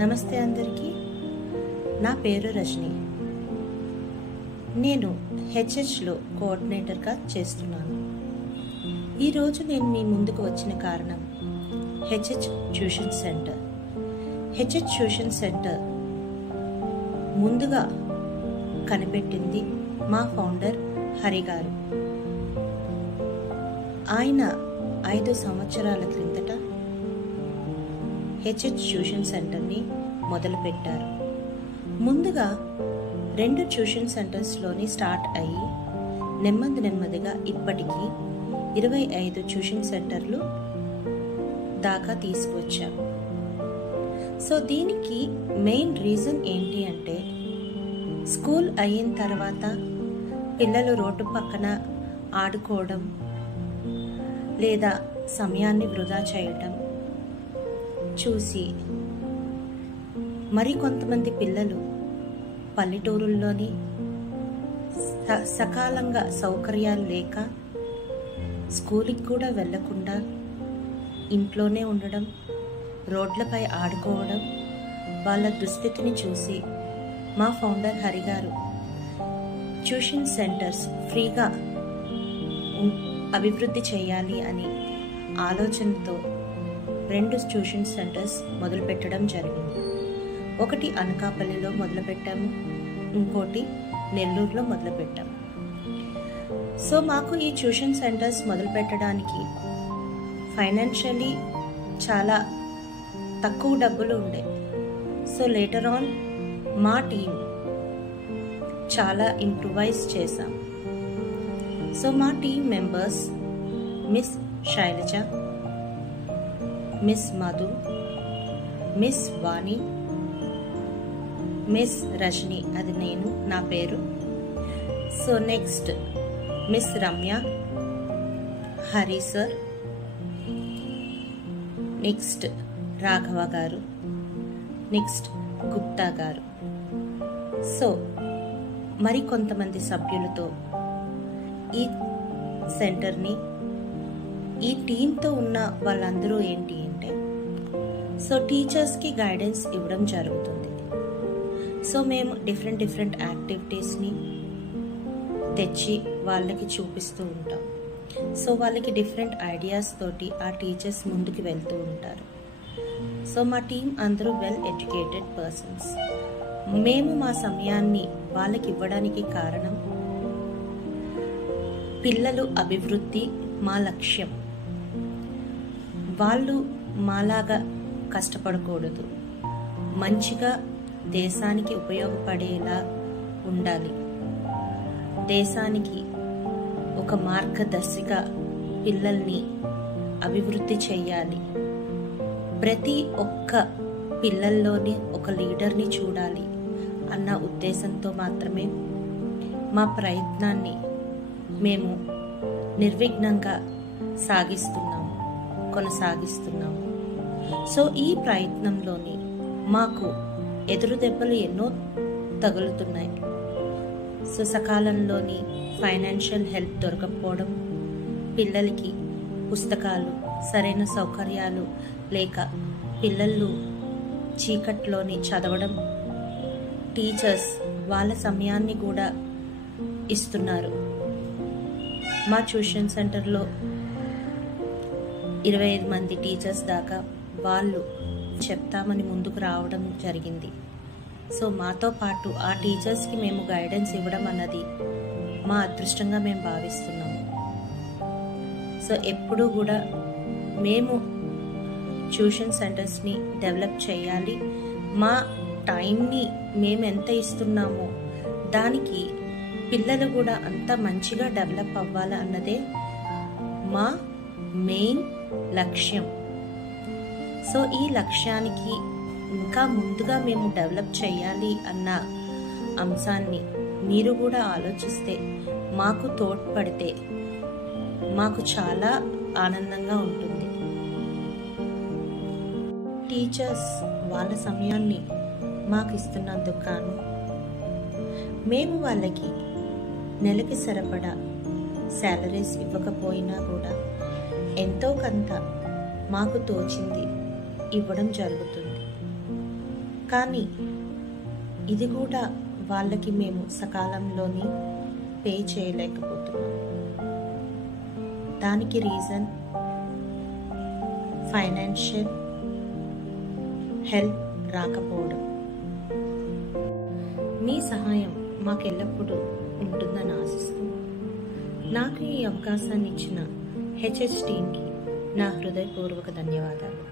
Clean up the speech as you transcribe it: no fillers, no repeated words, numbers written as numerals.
నమస్తే అందరికీ. నా పేరు రజని. నేను హెచ్హెచ్లో కోఆర్డినేటర్గా చేస్తున్నాను. ఈరోజు నేను మీ ముందుకు వచ్చిన కారణం HH tuition centre. HH tuition centre ముందుగా కనిపెట్టింది మా ఫౌండర్ హరి గారు. ఆయన 5 సంవత్సరాల క్రిందట హెచ్హెచ్ ట్యూషన్ సెంటర్ని మొదలుపెట్టారు. ముందుగా 2 ట్యూషన్ సెంటర్స్లోని స్టార్ట్ అయ్యి నెమ్మదిగా ఇప్పటికీ 25 ట్యూషన్ సెంటర్లు దాకా తీసుకొచ్చాం. సో దీనికి మెయిన్ రీజన్ ఏంటి అంటే, స్కూల్ అయిన తర్వాత పిల్లలు రోడ్డు పక్కన ఆడుకోవడం లేదా సమయాన్ని వృధా చేయటం చూసి మరికొంతమంది పిల్లలు పల్లెటూరుల్లోని సకాలంగా సౌకర్యాలు లేక స్కూల్కి కూడా వెళ్లకుండా ఇంట్లోనే ఉండడం, రోడ్లపై ఆడుకోవడం, వాళ్ళ దుస్థితిని చూసి మా ఫౌండర్ హరి గారు ట్యూషన్ సెంటర్స్ ఫ్రీగా అభివృద్ధి చేయాలి అని ఆలోచనతో 2 ట్యూషన్ సెంటర్స్ మొదలుపెట్టడం జరిగింది. ఒకటి అనకాపల్లిలో మొదలుపెట్టాము, ఇంకోటి నెల్లూరులో మొదలుపెట్టాము. సో మాకు ఈ ట్యూషన్ సెంటర్స్ మొదలుపెట్టడానికి ఫైనాన్షియలీ చాలా తక్కువ డబ్బులు ఉండే. సో లేటర్ ఆన్ మా టీం చాలా ఇంప్రూవైజ్ చేశాం. సో మా team members miss Shailaja, miss Madhu, miss Vani, miss Rajani, అది నేను, నా పేరు. So next miss Ramya, Hari sir, next Raghava గారు, నెక్స్ట్ గుప్తా గారు. సో మరికొంతమంది సభ్యులతో ఈ సెంటర్ని, ఈ టీంతో ఉన్న వాళ్ళందరూ ఏంటి అంటే, సో టీచర్స్కి గైడెన్స్ ఇవ్వడం జరుగుతుంది. సో మేము డిఫరెంట్ యాక్టివిటీస్ని తెచ్చి వాళ్ళకి చూపిస్తూ ఉంటాం. సో వాళ్ళకి డిఫరెంట్ ఐడియాస్ తోటి ఆ టీచర్స్ ముందుకు వెళ్తూ ఉంటారు. సో మా టీం అందరూ వెల్ ఎడ్యుకేటెడ్ పర్సన్స్. మేము మా సమయాన్ని వాళ్ళకి ఇవ్వడానికి కారణం, పిల్లలు అభివృద్ధి మా లక్ష్యం. వాళ్ళు మాలాగా కష్టపడకూడదు, మంచిగా దేశానికి ఉపయోగపడేలా ఉండాలి, దేశానికి ఒక మార్గదర్శిగా పిల్లల్ని అభివృద్ధి చేయాలి, ప్రతి ఒక్క పిల్లల్లోని ఒక లీడర్ని చూడాలి అన్న ఉద్దేశంతో మాత్రమే మా ప్రయత్నాన్ని మేము నిర్విఘ్నంగా కొనసాగిస్తున్నాము. సో ఈ ప్రయత్నంలోని మాకు ఎదురు దెబ్బలు ఎన్నో తగులుతున్నాయి. సో సకాలంలోని ఫైనాన్షియల్ హెల్ప్ దొరకకపోవడం, పిల్లలకి పుస్తకాలు, సరైన సౌకర్యాలు లేక పిల్లలు చీకట్లోని చదవడం, టీచర్స్ వాళ్ళ సమయాన్ని కూడా ఇస్తున్నారు. మా ట్యూషన్ సెంటర్లో 25 మంది టీచర్స్ దాకా వాళ్ళు చెప్తామని ముందుకు రావడం జరిగింది. సో మాతో పాటు ఆ టీచర్స్కి మేము గైడెన్స్ ఇవ్వడం అన్నది మా అదృష్టంగా మేము భావిస్తున్నాము. సో ఎప్పుడూ కూడా మేము ట్యూషన్ సెంటర్స్ని డెవలప్ చేయాలి, మా టైంని మేము ఎంత ఇస్తున్నామో దానికి పిల్లలు కూడా అంత మంచిగా డెవలప్ అవ్వాలి అన్నదే మా మెయిన్ లక్ష్యం. సో ఈ లక్ష్యానికి ఇంకా ముందుగా మేము డెవలప్ చేయాలి అన్న అంశాన్ని మీరు కూడా ఆలోచిస్తే, మాకు తోడ్పడితే మాకు చాలా ఆనందంగా ఉంటుంది. టీచర్స్ వాళ్ళ సమయాన్ని మాకు ఇస్తున్నందుకు గాను మేము వాళ్ళకి నెలకి సరిపడా శాలరీస్ ఇవ్వకపోయినా కూడా ఎంతో కొంత మాకు తోచింది ఇవ్వడం జరుగుతుంది. కానీ ఇది కూడా వాళ్ళకి మేము సకాలంలోని పే చేయలేకపోతున్నాం. దానికి రీజన్ ఫైనాన్షియల్ హెల్ప్ రాకపోవడం. మీ సహాయం మాకెల్లప్పుడూ ఉంటుందని ఆశిస్తూ నాకు ఈ అవకాశాన్ని ఇచ్చిన హెచ్హెచ్ టీమ్కి నా హృదయపూర్వక ధన్యవాదాలు.